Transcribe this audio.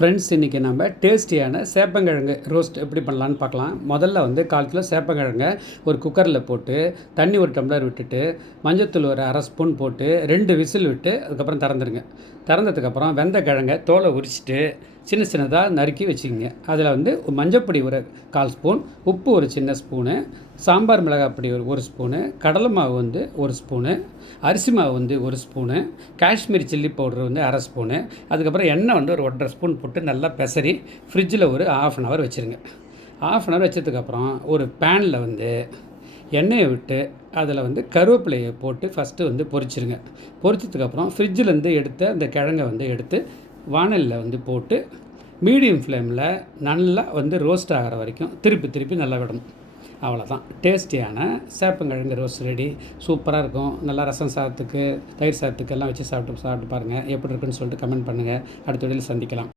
Friends, இன்றைக்கி நம்ம டேஸ்டியான சேப்பங்கிழங்கு ரோஸ்ட் எப்படி பண்ணலான்னு பார்க்கலாம். முதல்ல வந்து 1/4 கிலோ சேப்பங்கிழங்க ஒரு குக்கரில் போட்டு தண்ணி ஒரு டம்ளர் விட்டுட்டு மஞ்சத்தூள் ஒரு அரை ஸ்பூன் போட்டு 2 விசில் விட்டு அதுக்கப்புறம் திறந்துருங்க. திறந்ததுக்கப்புறம் வெந்த கிழங்க தோலை உரிச்சிட்டு சின்ன சின்னதாக நறுக்கி வச்சுக்கோங்க. அதில் வந்து மஞ்சப்பொடி ஒரு 1/4 ஸ்பூன், உப்பு ஒரு சின்ன ஸ்பூனு, சாம்பார் மிளகாய் பொடி ஒரு ஸ்பூனு, கடலை மாவு வந்து 1 ஸ்பூனு, அரிசி மாவு வந்து 1 ஸ்பூனு, காஷ்மீரி சில்லி பவுடர் வந்து அரை ஸ்பூனு, அதுக்கப்புறம் எண்ணெய் வந்து ஒரு 1.5 ஸ்பூன் போட்டு நல்லா பெசரி ஃப்ரிட்ஜில் ஒரு 1/2 அன் ஹவர் வச்சுருங்க. 1/2 அன் ஹவர் வச்சதுக்கப்புறம் ஒரு பேனில் வந்து எண்ணெயை விட்டு அதில் வந்து கருவேப்பிலையை போட்டு ஃபஸ்ட்டு வந்து பொரிச்சிருங்க. பொரிச்சதுக்கப்புறம் ஃப்ரிட்ஜிலேருந்து எடுத்த அந்த கிழங்கை வந்து எடுத்து வானலில் வந்து போட்டு மீடியம் ஃப்ளேமில் நல்லா வந்து ரோஸ்ட் ஆகிற வரைக்கும் திருப்பி நல்லா விடணும். அவ்வளோதான், டேஸ்டியான சேப்பங்கிழங்கு ரோஸ்ட் ரெடி. சூப்பராக இருக்கும். நல்லா ரசம் சாதத்துக்கு, தயிர் சாதத்துக்கு எல்லாம் வச்சு சாப்பிட்டு பாருங்கள். எப்படி இருக்குன்னு சொல்லிட்டு கமெண்ட் பண்ணுங்கள். அடுத்த வீடியோவில் சந்திக்கலாம்.